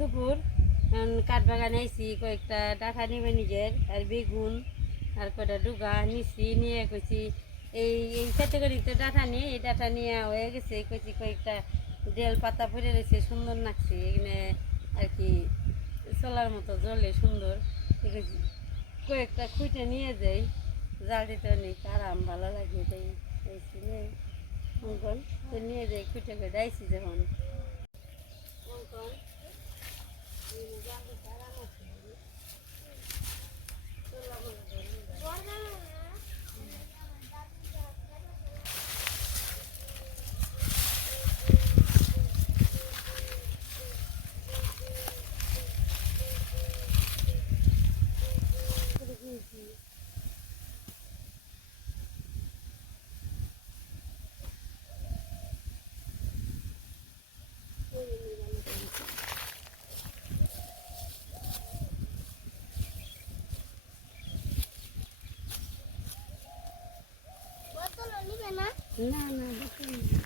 দুপুর কাঠ বাগানে আইসি কয়েকটা ডাটা নিবে নিজের, আর বেগুন, আর কয়টা ডুগা নিছি, নিয়ে কইছি, এই এই ক্যাটাগরিতে ডাটা নিয়ে এই ডাটা নিয়ে হয়ে গেছে, কইছি কয়েকটা ডেল পাতা পড়ে রয়েছে, সুন্দর লাগছে, এখানে আর কি চলার মতো জলে সুন্দর কয়েকটা খুঁটে নিয়ে যাই, জাল দিতে অনেক আরাম ভালো লাগে তাই কইছি নে অঙ্কন নিয়ে যাই, খুঁটে করে ডাইছি যখন। অঙ্কন এই জাল দিতে আরাম আছে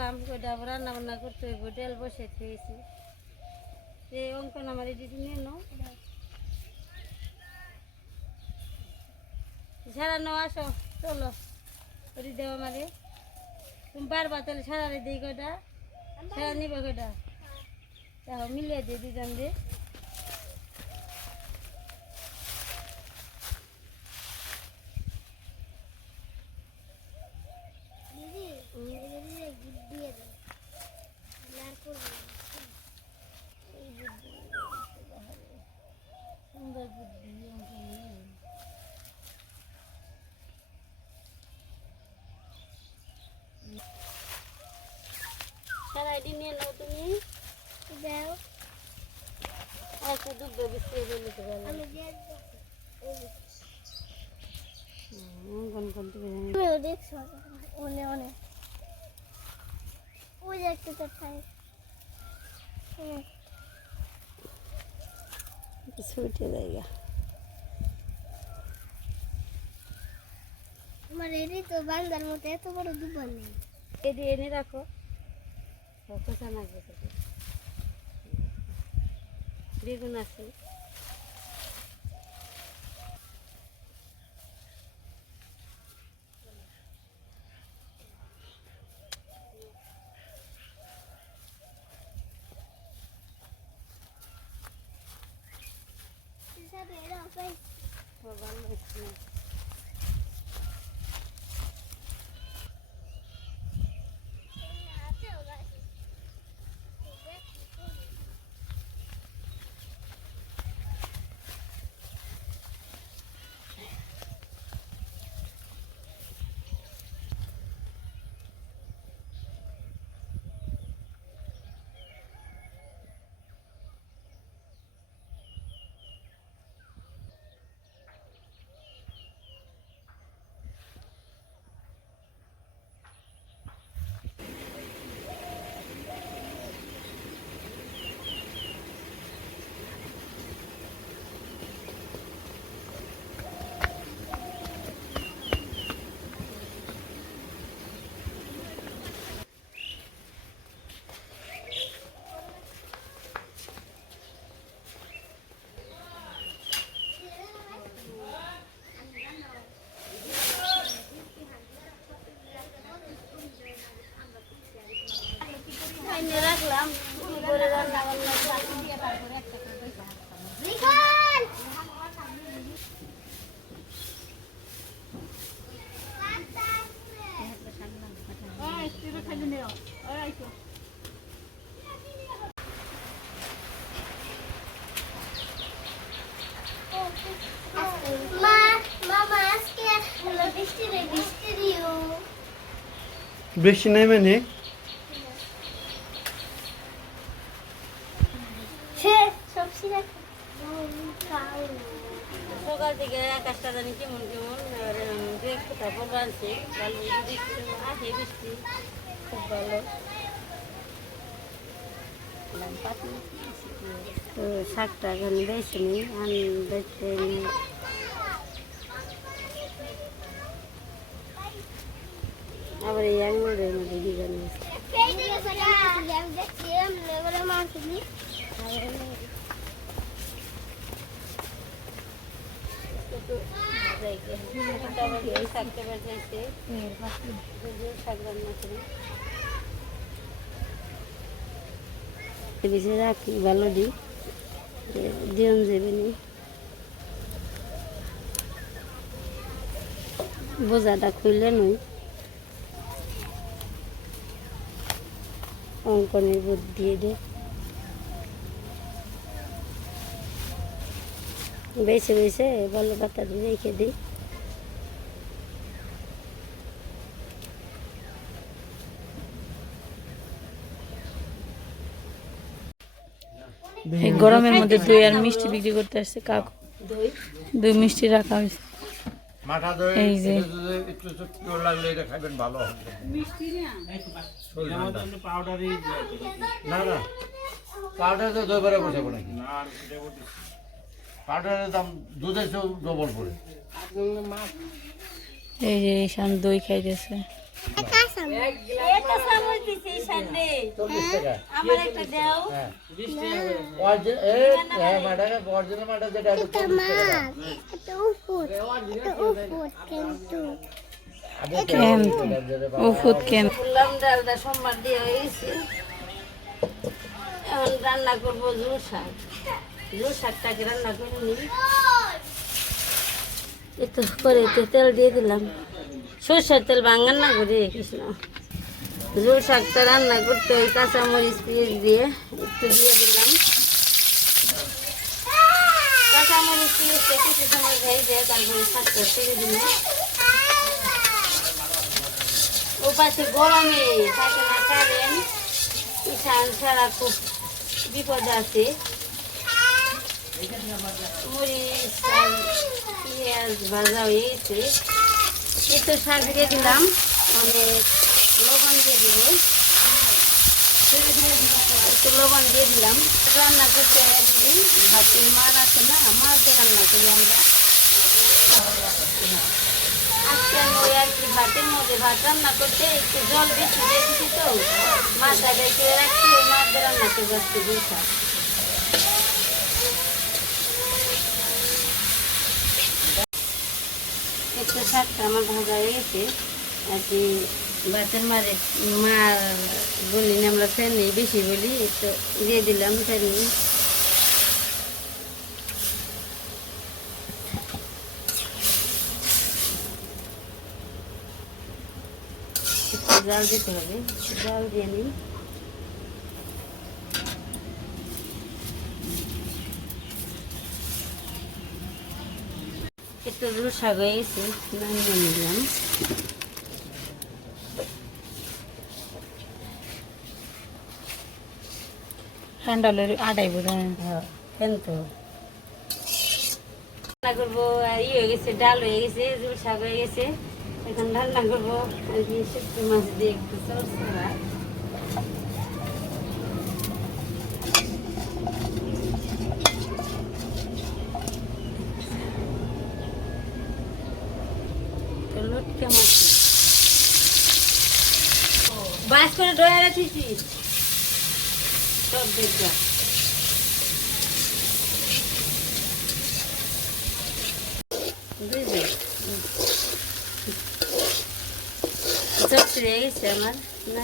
নাম করে আবার রান্না বান্না করতে হইব ডেল বসে খেয়েছি। এই অঙ্কন আমার এদিকে নিয়ে নাও। সারা নাও আসো চলো। করে দেও আমারে। তুমি পারবা তাহলে সারা দিই কটা সারা নিবে কটা দেখো মিলিয়ে দিয়ে দুজন দিয়ে সুন্দর বুদ্ধি অঙ্কনের। এটি নিয়ে নাও তুমি দাও আর একটু দুধ দেবে সে বলে তো আমি দিয়ে দেবো। কোন কোন থেকে দেখছ? অনে অনে। ওই একটা জায়গা আমার এটি তো বান্দার মতো এত বড় দুবার নেই। এটি এনে রাখো। কোথা না বেগুন আছে হিসাবে এরা পাই ভালো হচ্ছে না আছে ওরা এনে রাখলাম করে রান্না বান্না মামা আজকে হলো বৃষ্টি রে বৃষ্টি দিও বৃষ্টি নেমে নি সে সব সিরা সকাল থেকে আকাশটা জানি কেমন কেমন, আর দু এক ফোঁটা পড়বা আনছে ভালো আসে বৃষ্টি খুব ভালো। শাকটা এখন বেশি নি দেখতে আবার আমি এগুলো মাছ দিই এই শাকটা বেঁচেছে শাক রান্না করি বেশি রাখি ভালো দিই দিন যাবে নি বোঝাটা খুললে নই অঙ্কনের বুদ্ধি দে বেছে বেছে ভালো পাতা দিয়ে রেখে দিই। এই গরমের মধ্যে দই আর মিষ্টি বিক্রি করতে আসছে কাকু। দই? দই মিষ্টি রাখা হয়েছে। মাথা ধরে এই যে। একটু একটু একটু লাগলে এটা খাবেন ভালো হবে। না? না পাউডার তো দই বসে পাউডারের দাম দুধের চেয়েও ডবল পড়ে এই যে ঈশান দই খাইতেছে। সোমবার দিয়ে হয়েছে। এখন রান্না করব শাক জুল শাকটাকে রান্না করে নিই। একটু করে তেল দিয়ে দিলাম। সরষের তেল ভাঙান না করে, কৃষ্ণ। জুল শাকটা রান্না করতে ওই কাঁচামরিচ, পেঁয়াজ দিয়ে একটু দিয়ে দিলাম। কাঁচামরিচ পেঁয়াজটা কিছু সময় ভেজে তারপরে শাকটা ছেড়ে দিলাম। ও পাশে গরমে থাকে না কারেন্ট ছাড়া খুব বিপদ আছে। মরিচ পেঁয়াজ একটু শাক দিয়ে দিলাম মানে লবণ দিয়ে দিব একটু লবণ দিয়ে দিলাম রান্না করতে ভাতের মার আছে না মাছ দিয়ে রান্না করি আমরা ভাতের মধ্যে ভাত রান্না করতে একটু জল বেশি দিয়ে দিচ্ছি তো মাছটা বেঁচে রাখছি মাছ রান্না আজকে দুইটা একটু শাকটা আমার ভাজা হয়ে গেছে। আর কি ভাতের মারে, মার বলি না, আমরা ফ্যান বেশি বলি, একটু দিয়ে দিলাম ফ্যান জাল দিতে হবে জাল দিয়ে নিই। একটু শাক হয়ে গেছে নামিয়ে নিলাম। হ্যান্ডলের আটাই বোধ হয়। কিন্তু রান্না করব আর ই হয়ে গেছে ডাল হয়ে গেছে রুল শাক হয়ে গেছে। এখন রান্না করব আর কি শুক্তো মাছ দিয়ে একটু চরচড়া তো লটকে মাছ বাস থিছি সব দেখবা সব রয়ে গেছে আমার না